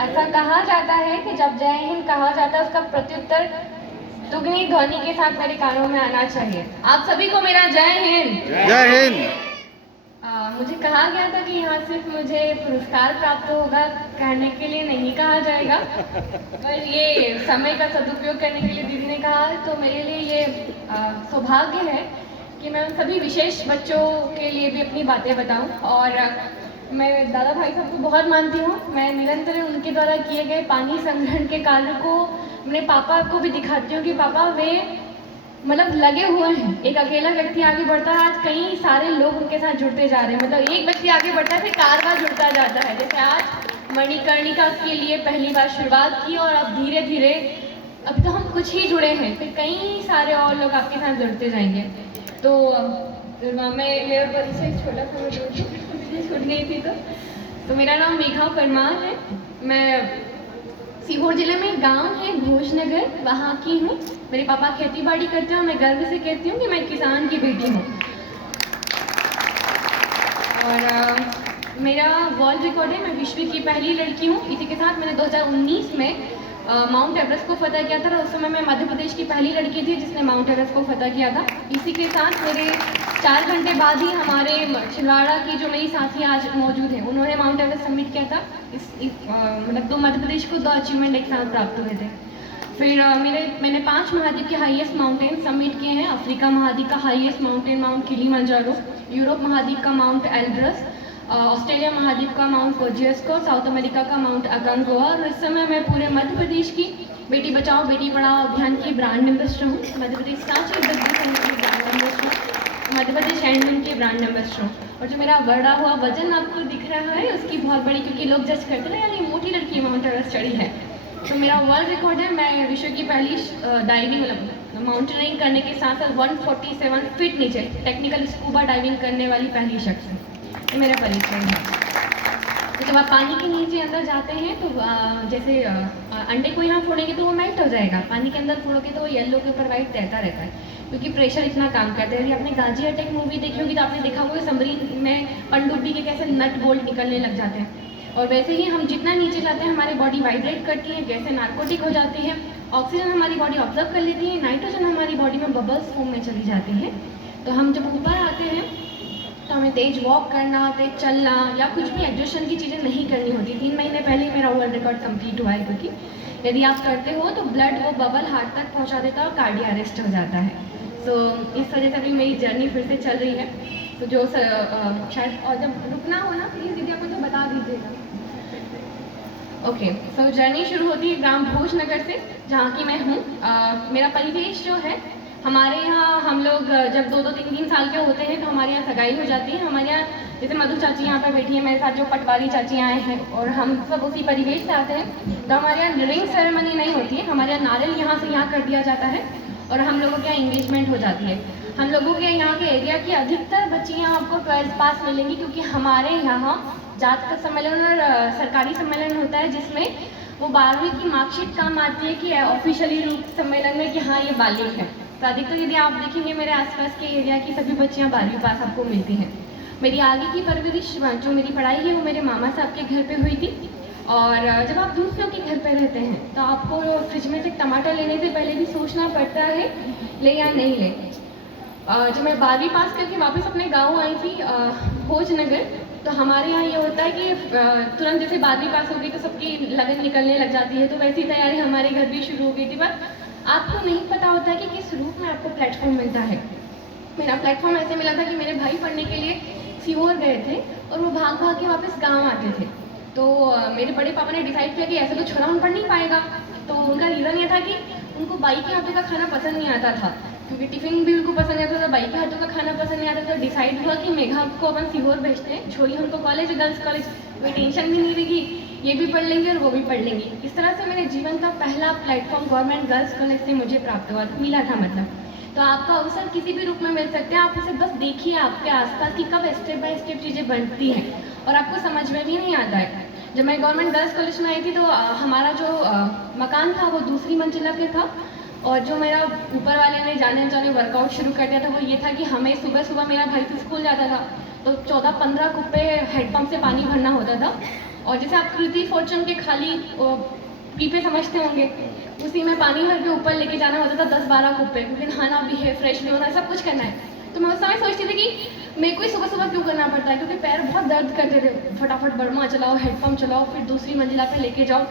ऐसा कहा जाता है कि जब जय हिंद कहा जाता है उसका प्रत्युत्तर दुगनी ध्वनि के साथ मेरे कानों में आना चाहिए। आप सभी को मेरा जय हिंद। जय हिंद। मुझे कहा गया था कि यहाँ सिर्फ मुझे पुरस्कार प्राप्त होगा कहने के लिए नहीं कहा जाएगा, पर ये समय का सदुपयोग करने के लिए दीदी ने कहा, तो मेरे लिए ये सौभाग्य है कि मैं उन सभी विशेष बच्चों के लिए भी अपनी बातें बताऊं। और मैं दादा भाई साहब को बहुत मानती हूँ। मैं निरंतर उनके द्वारा किए गए पानी संग्रहण के कार्य को अपने पापा को भी दिखाती हूँ कि पापा वे मतलब लगे हुए हैं। एक अकेला व्यक्ति आगे बढ़ता है, आज कई सारे लोग उनके साथ जुड़ते जा रहे हैं। मतलब एक व्यक्ति आगे बढ़ता है फिर कारवां जुड़ता जाता है। जैसे आज मणिकर्णिका के लिए पहली बार शुरुआत की और अब धीरे धीरे अब तो हम कुछ ही जुड़े हैं, फिर कई सारे और लोग आपके साथ जुड़ते जाएंगे। तो मैं मेरा परिचय छोटा सा छूट गई थी। तो मेरा नाम मेघा परमार है। मैं सीहोर जिले में गांव है भोजनगर, वहाँ की हूँ। मेरे पापा खेती बाड़ी करते हैं और मैं गर्व से कहती हूँ कि मैं किसान की बेटी हूँ। और मेरा वर्ल्ड रिकॉर्ड है, मैं विश्व की पहली लड़की हूँ। इसी के साथ मैंने 2019 में माउंट एवरेस्ट को फतह किया था। उस समय मैं मध्य प्रदेश की पहली लड़की थी जिसने माउंट एवरेस्ट को फतह किया था। इसी के साथ मेरे 4 घंटे बाद ही हमारे छिंदवाड़ा की जो मेरी साथी आज मौजूद है, उन्होंने माउंट एवरेस्ट सबमिट किया था। मतलब 2 मध्य प्रदेश को 2 अचीवमेंट एक साथ प्राप्त हुए थे। फिर मैंने 5 महाद्वीप के हाईएस्ट माउंटेन सबमिट किए हैं। अफ्रीका महाद्वीप का highest mountain mount Kilimanjaro, Europe महाद्वीप का माउंट एल्ब्रस, ऑस्ट्रेलिया महाद्वीप का माउंट कोजियस्को, साउथ अमेरिका का माउंट अकांगुआ। और इस समय मैं पूरे मध्य प्रदेश की बेटी बचाओ बेटी पढ़ाओ अभियान की ब्रांड एम्बेसडर हूँ। Madhya Pradesh starch brand ambassador, Madhya Pradesh handloom के ब्रांड एम्बेसडर हूँ। और जो मेरा बढ़ा हुआ वजन आपको दिख रहा है उसकी बहुत बड़ी, क्योंकि लोग जज करते हैं यार ये मोटी लड़की माउंट एवरेस्ट चढ़ी है। तो मेरा वर्ल्ड रिकॉर्ड है, मैं विश्व की पहली डाइविंग मतलब माउंटेनिंग करने के साथ साथ 147 फीट नीचे टेक्निकल स्कूबा डाइविंग करने वाली पहली शख्स है। ये मेरा परिचय है। तो जब आप पानी के नीचे अंदर जाते हैं तो जैसे अंडे को यहाँ फोड़ेंगे तो वो मेल्ट हो जाएगा, पानी के अंदर फोड़ोगे तो वो येलो के ऊपर वाइट तैरता रहता है, क्योंकि प्रेशर इतना काम करता है। यदि आपने गाजी अटैक मूवी देखी होगी तो आपने देखा होगा सबमरीन में पनडुब्बी के कैसे नट बोल्ट निकलने लग जाते हैं। और वैसे ही हम जितना नीचे जाते हैं हमारी बॉडी वाइब्रेट करती है, गैसें नार्कोटिक हो जाती है, ऑक्सीजन हमारी बॉडी ऑब्जर्व कर लेती है, नाइट्रोजन हमारी बॉडी में बबल्स फॉर्म में चली जाती है। तो हम जब ऊपर आते हैं तो हमें तेज वॉक करना, तेज चलना या कुछ भी एग्जर्शन की चीज़ें नहीं करनी होती। 3 महीने पहले ही मेरा वर्ल्ड रिकॉर्ड कंप्लीट हुआ है, क्योंकि यदि आप करते हो तो ब्लड वो बबल हार्ट तक पहुंचा देता है और कार्डिया अरेस्ट हो जाता है। तो इस वजह से अभी मेरी जर्नी फिर से चल रही है। तो जो शायद और जब रुकना हो ना प्लीज़ दीदी आपको तो बता दीजिएगा। ओके, सो जर्नी शुरू होती है ग्राम भोजनगर से, जहाँ की मैं हूँ। मेरा परिवेश जो है, हमारे यहाँ हम लोग जब 2-3 साल के होते हैं तो हमारे यहाँ सगाई हो जाती है। हमारे यहाँ जैसे मधु चाची यहाँ पर बैठी है मेरे साथ, जो पटवारी चाची आए हैं और हम सब उसी परिवेश से आते हैं। तो हमारे यहाँ रिंग सेरेमनी नहीं होती है, हमारे यहाँ नारियल यहाँ से यहाँ कर दिया जाता है और हम लोगों के यहाँ इंगेजमेंट हो जाती है। हम लोगों के यहाँ के एरिया की अधिकतर बच्चियाँ आपको 12th पास मिलेंगी, क्योंकि हमारे यहाँ जात का सम्मेलन और सरकारी सम्मेलन होता है जिसमें वो 12वीं की मार्कशीट काम आती है कि ऑफिशियली रूप सम्मेलन में कि हाँ ये बालिग है। तो अधिकतर यदि आप देखेंगे मेरे आसपास के एरिया की सभी बच्चियाँ 12वीं पास आपको मिलती हैं। मेरी आगे की परवरिश जो मेरी पढ़ाई है वो मेरे मामा साहब के घर पे हुई थी। और जब आप दूसरों के घर पे रहते हैं तो आपको फ्रिज में से टमाटर लेने से पहले भी सोचना पड़ता है ले या नहीं ले। जब मैं 12वीं पास करके वापस अपने गाँव आई थी भोजनगर, तो हमारे यहाँ ये होता है कि तुरंत जैसे 12वीं पास हो गई तो सबकी लगन निकलने लग जाती है। तो वैसी तैयारी हमारे घर भी शुरू हो गई थी, पर आपको नहीं पता होता कि किस रूप में आपको प्लेटफॉर्म मिलता है। मेरा प्लेटफॉर्म ऐसे मिला था कि मेरे भाई पढ़ने के लिए सीहोर गए थे और वो भाग भाग के वापस गांव आते थे। तो मेरे बड़े पापा ने डिसाइड किया कि ऐसे तो छोरा पढ़ नहीं पाएगा। तो उनका रीज़न ये था कि उनको बाई के हाथों का खाना पसंद नहीं आता था, क्योंकि टिफ़िन भी उनको पसंद नहीं आता था, बाई के हाथों का खाना पसंद नहीं आता था। डिसाइड हुआ कि मेघा को अपन सीहोर भेजते हैं, छोड़ी हमको कॉलेज, गर्ल्स कॉलेज, कोई टेंशन भी नहीं रहेगी, ये भी पढ़ लेंगे और वो भी पढ़ लेंगी। इस तरह से मेरे जीवन का पहला प्लेटफॉर्म गवर्नमेंट गर्ल्स कॉलेज से मुझे प्राप्त हुआ मिला था। मतलब तो आपका अवसर किसी भी रूप में मिल सकते हैं, आप उसे बस देखिए आपके आसपास की कब स्टेप बाय स्टेप चीज़ें बनती हैं और आपको समझ में भी नहीं आता है। जब मैं गवर्नमेंट गर्ल्स कॉलेज में आई थी तो हमारा जो मकान था वो 2री मंजिला पे था, और जो मेरा ऊपर वाले ने जाने जाने वर्कआउट शुरू कर दिया था वो ये था कि हमें सुबह सुबह मेरा भाई तो स्कूल जाता था तो 14-15 कुप्पे हेडपम्प से पानी भरना होता था। और जैसे आप कृति फॉर्चून के खाली पीपे समझते होंगे, उसी में पानी भर के ऊपर लेके जाना होता था 10-12 कुप्पे, क्योंकि नहाना भी है, फ्रेश भी होना है, सब कुछ करना है। तो मैं उस समय सोचती थी कि मेरे को ही सुबह सुबह क्यों करना पड़ता है, क्योंकि पैर बहुत दर्द करते थे। फटाफट बर्मा चलाओ, हेडपम्प चलाओ, फिर दूसरी मंजिला पे लेके जाओ।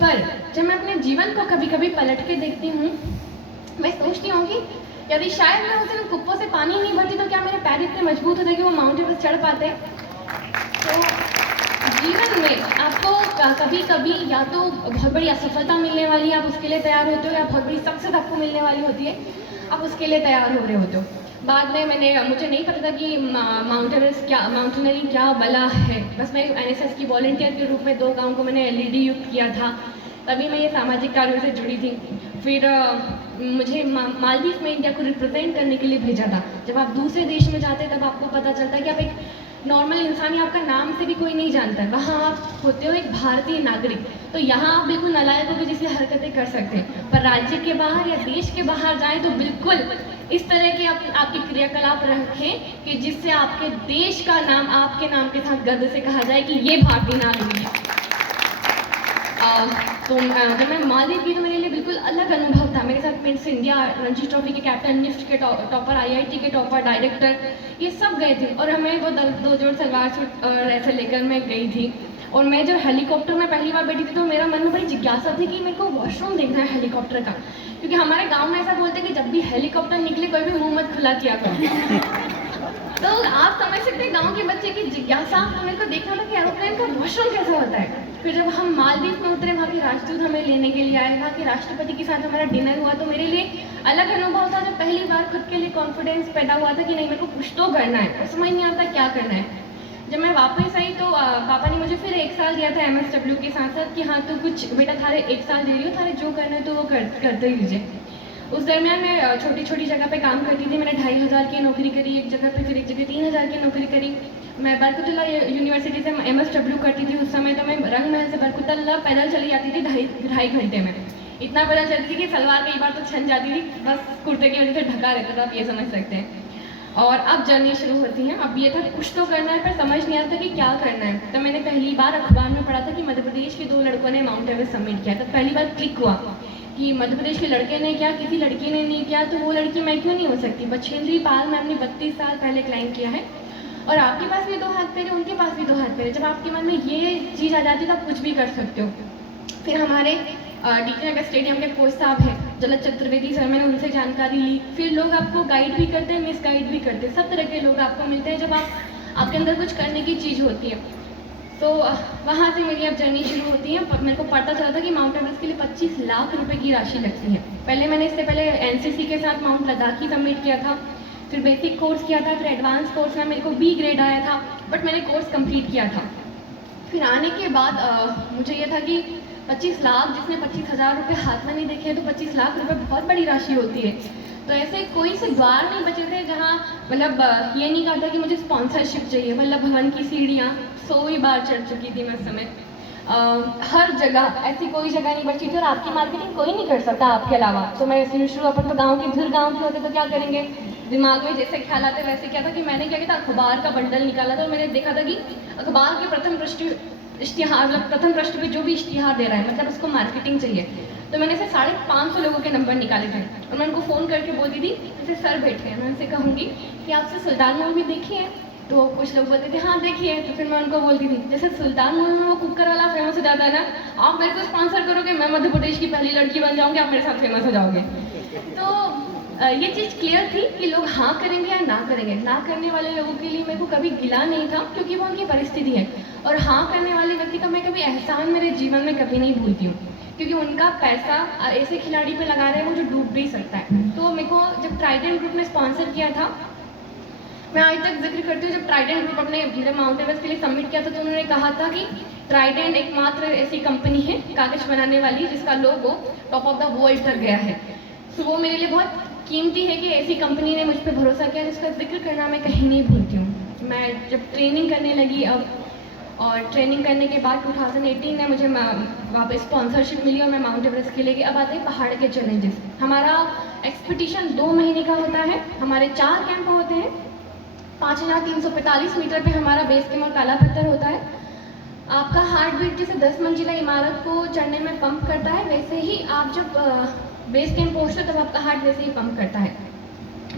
पर जब मैं अपने जीवन को कभी कभी पलट के देखती हूँ, मैं सोचती हूँ कि यदि शायद मैं उस दिन कुप्पों से पानी नहीं भरती तो क्या मेरे पैर इतने मजबूत होते कि वो माउंट एवरेस्ट चढ़ पाते। तो जीवन में आपको कभी कभी या तो बहुत बड़ी असफलता मिलने वाली है, आप उसके लिए तैयार होते हो, या बहुत बड़ी सक्सेस आपको मिलने वाली होती है, आप उसके लिए तैयार हो रहे होते हो। बाद में मुझे नहीं पता था कि माउंट एवरेस्ट क्या, माउंटेनरिंग क्या बला है। बस मैं एनएसएस की वॉलंटियर के रूप में 2 गाँव को मैंने एलईडी युक्त किया था, तभी मैं ये सामाजिक कार्यों से जुड़ी थी। फिर मुझे मालदीव में इंडिया को रिप्रेजेंट करने के लिए भेजा था। जब आप दूसरे देश में जाते हैं तब आपको पता चलता है कि आप एक नॉर्मल इंसान, या आपका नाम से भी कोई नहीं जानता है, वहाँ आप होते हो एक भारतीय नागरिक। तो यहाँ आप बिल्कुल नालायक होकर जैसी हरकतें कर सकते हैं, पर राज्य के बाहर या देश के बाहर जाएं तो बिल्कुल इस तरह के आपके क्रियाकलाप रखें कि जिससे आपके देश का नाम आपके नाम के साथ गर्व से कहा जाए कि ये भारतीय नागरिक है। तो जब मैं मालदीव की तो मेरे लिए बिल्कुल अलग अनुभव था। मेरे साथ मिस इंडिया, रणजी ट्रॉफी के कैप्टन, निफ्ट के टॉपर, आईआईटी के टॉपर, डायरेक्टर, ये सब गए थे, और हमें वो 2 जोड़ सलवार सूट और ऐसे लेकर मैं गई थी। और मैं जब हेलीकॉप्टर में पहली बार बैठी थी तो मेरा मन में बड़ी जिज्ञासा थी कि मेरे को वॉशरूम देखना है हेलीकॉप्टर का, क्योंकि हमारे गाँव में ऐसा बोलते हैं कि जब भी हेलीकॉप्टर निकले कोई भी मुँह मत खुला किया करो। तो आप समझ सकते हैं गांव के बच्चे की जिज्ञासा। मेरे को देखना था कि एरोप्लेन का वॉशरूम कैसा होता है। फिर जब हम मालदीव में उतरे, वहाँ के राजदूत हमें लेने के लिए आए, वहाँ के राष्ट्रपति के साथ हमारा डिनर हुआ, तो मेरे लिए अलग अनुभव था। जब पहली बार खुद के लिए कॉन्फिडेंस पैदा हुआ था कि नहीं, मेरे को कुछ तो करना है, और समझ नहीं आता क्या करना है। जब मैं वापस आई तो पापा ने मुझे फिर 1 साल दिया था MSW के साथ साथ कि हाँ, तो कुछ बेटा थारे 1 साल दे रही हो, थारे जो करना है तो वो करते ही लीजिए। उस दरमियान मैं छोटी छोटी जगह पे काम करती थी। मैंने 2,500 की नौकरी करी एक जगह पे, फिर एक जगह 3,000 की नौकरी करी। मैं बरकुतुल्ला यूनिवर्सिटी से MSW करती थी उस समय, तो मैं रंग महल से बरकुतुल्ला पैदल चली जाती थी 2.5 घंटे में। इतना पैदल चलती थी कि सलवार कई बार तो छन जाती थी, बस कुर्ते की वजह से ढका रहता था, आप ये समझ सकते हैं। और अब जर्नी शुरू होती है। अब ये था कुछ तो करना है, पर समझ नहीं आता कि क्या करना है। तो मैंने पहली बार अखबार में पढ़ा था कि मध्य प्रदेश के 2 लड़कों ने माउंट एवरेस्ट सबमिट किया। तो पहली बार क्लिक हुआ कि मध्य प्रदेश के लड़के ने क्या, किसी लड़की ने नहीं किया, तो वो लड़की मैं क्यों नहीं हो सकती। बछेंद्री पाल मैम ने 32 साल पहले क्लाइम किया है, और आपके पास भी 2 हाथ पैर है, उनके पास भी 2 हाथ पैर है। जब आपके मन में ये चीज़ आ जाती है तो आप कुछ भी कर सकते हो। फिर हमारे डीके नगर स्टेडियम के कोच साहब हैं जलद चतुर्वेदी सर, मैंने उनसे जानकारी ली। फिर लोग आपको गाइड भी करते हैं, मिस गाइड भी करते हैं, सब तरह के लोग आपको मिलते हैं जब आपके अंदर कुछ करने की चीज़ होती है। तो वहाँ से मेरी अब जर्नी शुरू होती है। मेरे को पता चला था कि माउंट एवरेस्ट के लिए 25 लाख रुपए की राशि लगती है। इससे पहले एनसीसी के साथ माउंट लद्दाख ही सबमिट किया था, फिर बेसिक कोर्स किया था, फिर एडवांस कोर्स में मेरे को B ग्रेड आया था, बट मैंने कोर्स कंप्लीट किया था। फिर आने के बाद मुझे ये था कि 25 लाख, जिसने 25,000 रुपये हाथ में नहीं देखे तो 25 लाख रुपए बहुत बड़ी राशि होती है। तो ऐसे कोई से द्वार नहीं बचे थे जहाँ मतलब ये नहीं कहा था कि मुझे स्पॉन्सरशिप चाहिए। वल्लभ भवन की सीढ़ियाँ 100 बार चढ़ चुकी थी मैं उस समय। हर जगह ऐसी कोई जगह नहीं बची थी, और आपकी मार्केटिंग कोई नहीं कर सकता आपके अलावा। तो मैं शुरू अपन तो गाँव के धुर गाँव के होते तो क्या करेंगे, दिमाग में जैसे ख्याल आते वैसे क्या था कि मैंने क्या किया था, अखबार का बंडल निकाला था। और मैंने देखा था कि अखबार के प्रथम पृष्ठ पे जो भी इश्तिहार दे रहा है, मतलब उसको मार्केटिंग चाहिए। तो मैंने ऐसे 550 लोगों के नंबर निकाले थे, और मैं उनको फ़ोन करके बोलती थी, जैसे सर बैठे हैं, मैं उनसे कहूँगी कि आपसे सुल्तान मूवी देखी है, तो कुछ लोग बोलते थे हाँ देखिए। तो फिर मैं उनको बोलती थी जैसे सुल्तान मूवी में वो कुकर वाला फेमस हो जाता है ना, आप मेरे को स्पॉन्सर करोगे, मैं मध्य प्रदेश की पहली लड़की बन जाऊँगी, आप मेरे साथ फेमस हो जाओगे। तो ये चीज़ क्लियर थी कि लोग हाँ करेंगे या ना करेंगे। ना करने वाले लोगों के लिए मेरे को कभी गिला नहीं था, क्योंकि वो उनकी परिस्थिति है। और हाँ करने वाले व्यक्ति का मैं कभी एहसान मेरे जीवन में कभी नहीं भूलती हूँ, क्योंकि उनका पैसा ऐसे खिलाड़ी पे लगा रहे हैं वो जो डूब भी सकता है। तो मेरे को जब ट्राइडेंट ग्रुप ने स्पॉन्सर किया था, मैं आज तक जिक्र करती हूँ, जब ट्राइडेंट ग्रुप अपने माउंट एवरेस्ट के लिए सबमिट किया था तो उन्होंने कहा था कि ट्राइडेंट एकमात्र ऐसी कंपनी है कागज बनाने वाली जिसका लोगो टॉप ऑफ द वर्ल्ड तक गया है। तो वो मेरे लिए बहुत कीमती है कि ऐसी कंपनी ने मुझ पर भरोसा किया, जिसका जिक्र करना मैं कहीं नहीं भूलती हूँ। मैं जब ट्रेनिंग करने लगी अब, और ट्रेनिंग करने के बाद 2018 में मुझे वापस स्पॉन्सरशिप मिली और मैं माउंट एवरेस्ट के लिए गई। अब आते हैं पहाड़ के चैलेंजेस। हमारा एक्सपीडिशन 2 महीने का होता है, हमारे 4 कैंप होते हैं। 5,345 मीटर पे हमारा बेस कैंप और काला पत्थर होता है। आपका हार्ट बीट जैसे 10 मंजिला इमारत को चढ़ने में पंप करता है, वैसे ही आप जब बेस कैंप पहुँचते हो तब आपका हार्ट वैसे ही पंप करता है।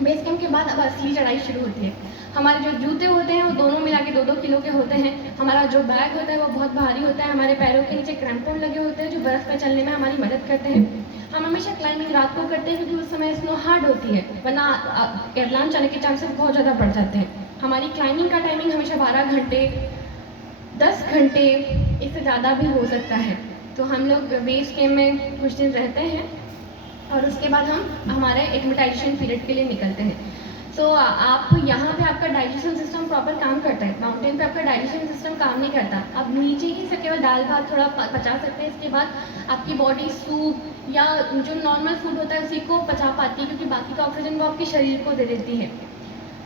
बेस कैंप के बाद अब असली चढ़ाई शुरू होती है। हमारे जो जूते होते हैं वो दोनों मिला के 2-2 किलो के होते हैं। हमारा जो बैग होता है वो बहुत भारी होता है। हमारे पैरों के नीचे क्रैम्पन लगे होते हैं जो बर्फ़ में चलने में हमारी मदद करते हैं। हम हमेशा क्लाइंबिंग रात को करते हैं क्योंकि उस समय स्नो हार्ड होती है, वरना एवलांच आने के चांसेस बहुत ज़्यादा बढ़ जाते हैं। हमारी क्लाइंबिंग का टाइमिंग हमेशा 12 घंटे, 10 घंटे, इससे ज़्यादा भी हो सकता है। तो हम लोग बेस कैंप में कुछ दिन रहते हैं और उसके बाद हम हमारे एक्लिमेटाइजेशन पीरियड के लिए निकलते हैं। सो आप यहाँ पे आपका डाइजेशन सिस्टम प्रॉपर काम करता है। माउंटेन पे आपका डाइजेशन सिस्टम काम नहीं करता। आप नीचे ही से केवल दाल भात थोड़ा पचा सकते हैं। इसके बाद आपकी बॉडी सूप या जो नॉर्मल फूड होता है उसी को पचा पाती है, क्योंकि बाकी का ऑक्सीजन वो आपके शरीर को दे देती है।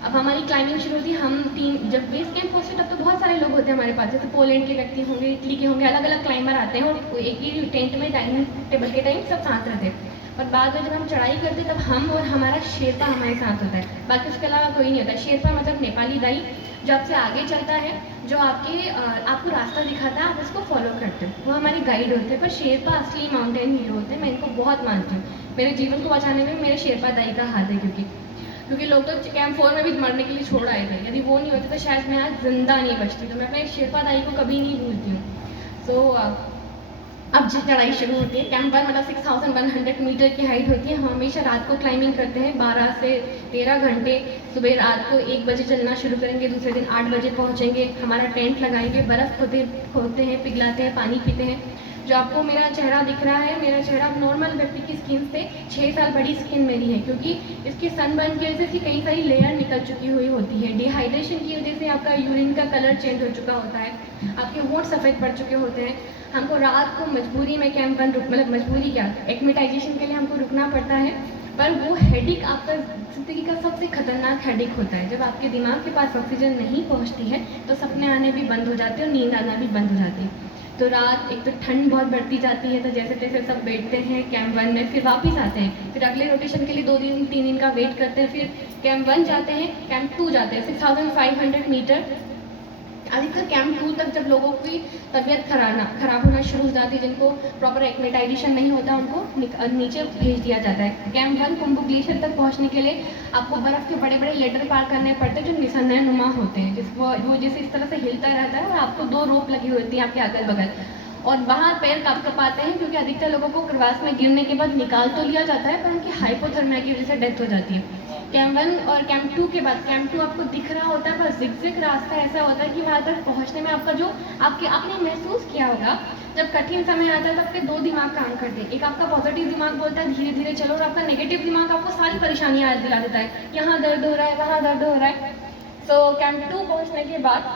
अब हमारी क्लाइंबिंग शुरू होती है। हम टीम जब बेस कैंप पहुँचते तब तो बहुत सारे लोग होते हैं हमारे पास, जैसे पोलैंड के व्यक्ति होंगे, इटली के होंगे, अलग अलग क्लाइंबर आते हैं और एक ही टेंट में डाइनिंग टेबल के टाइम सब साथ रहते हैं। और बाद में जब हम चढ़ाई करते हैं तब हम और हमारा शेरपा हमारे साथ होता है, बाकी उसके अलावा कोई नहीं होता। शेरपा मतलब नेपाली दाई, जो आपसे आगे चलता है, जो आपको रास्ता दिखाता है, आप उसको फॉलो करते हो, वो हमारे गाइड होते हैं। पर शेरपा असली माउंटेन हीरो होते हैं, मैं इनको बहुत मानती हूँ। मेरे जीवन को बचाने में मेरे शेरपा दाई का हाथ है, क्योंकि लोग तो कैंप 4 में भी मरने के लिए छोड़ आए थे। यदि वो नहीं होते तो शायद मैं आज जिंदा नहीं बचती। तो मैं अपने शेरपा दाई को कभी नहीं भूलती हूँ। सो अब चढ़ाई शुरू होती है। कैंप 1 मतलब 6100 मीटर की हाइट होती है। हम हमेशा रात को क्लाइंबिंग करते हैं 12 से 13 घंटे। सुबह रात को 1 बजे चलना शुरू करेंगे, दूसरे दिन 8 बजे पहुँचेंगे। हमारा टेंट लगाएंगे, बर्फ़ खोदते हैं, पिघलाते हैं, पानी पीते हैं। जो आपको मेरा चेहरा दिख रहा है, मेरा चेहरा नॉर्मल व्यक्ति की स्किन से 6 साल बड़ी स्किन मेरी है, क्योंकि इसकी सनबर्न की वजह से कई सारी लेयर निकल चुकी हुई होती है। डिहाइड्रेशन की वजह से आपका यूरिन का कलर चेंज हो चुका होता है, आपके होंठ सफ़ेद पड़ चुके होते हैं। हमको रात को मजबूरी में कैंप 1 मतलब मजबूरी क्या, एक्लिमेटाइजेशन के लिए हमको रुकना पड़ता है। पर वो हेडेक आपका ज़िंदगी का सबसे खतरनाक हेडेक होता है। जब आपके दिमाग के पास ऑक्सीजन नहीं पहुंचती है तो सपने आने भी बंद हो जाते हैं और नींद आना भी बंद हो जाती है। तो रात एक तो ठंड बहुत बढ़ती जाती है, तो जैसे तैसे सब बैठते हैं कैंप 1 में, फिर वापस आते हैं, फिर अगले रोटेशन के लिए 2 दिन 3 दिन का वेट करते हैं, फिर कैंप 1 जाते हैं, कैंप 2 जाते हैं 6500 मीटर। अधिकतर कैंप 2 तक जब लोगों की तबीयत खराब होना शुरू हो जाती है, जिनको प्रॉपर एक्लिमेटाइजेशन नहीं होता, उनको नीचे भेज दिया जाता है। कैंप 1 कुंभू ग्लेशियर तक पहुंचने के लिए आपको बर्फ़ के बड़े बड़े लेडर पार करने पड़ते हैं, जो निशान नुमा होते हैं, वो जैसे इस तरह से हिलता रहता है और आपको 2 रोप लगी होती है आपके अगल बगल, और वहाँ पैर कप आते हैं, क्योंकि अधिकतर लोगों को क्रवास में गिरने के बाद निकाल तो लिया जाता है पर उनकी हाइपोथर्मिया की वजह से डेथ हो जाती है। कैंप 1 और कैंप 2 के बाद कैंप 2 आपको दिख रहा होता है, पर जिगजैग रास्ता ऐसा होता है कि वहाँ तक पहुँचने में आपका जो आपने महसूस किया होगा, जब कठिन समय आता है तो आपके 2 दिमाग काम करते हैं। एक आपका पॉजिटिव दिमाग बोलता है धीरे धीरे चलो, और आपका नेगेटिव दिमाग आपको सारी परेशानियाँ याद दिला देता है, यहाँ दर्द हो रहा है, वहाँ दर्द हो रहा है। सो कैंप 2 पहुँचने के बाद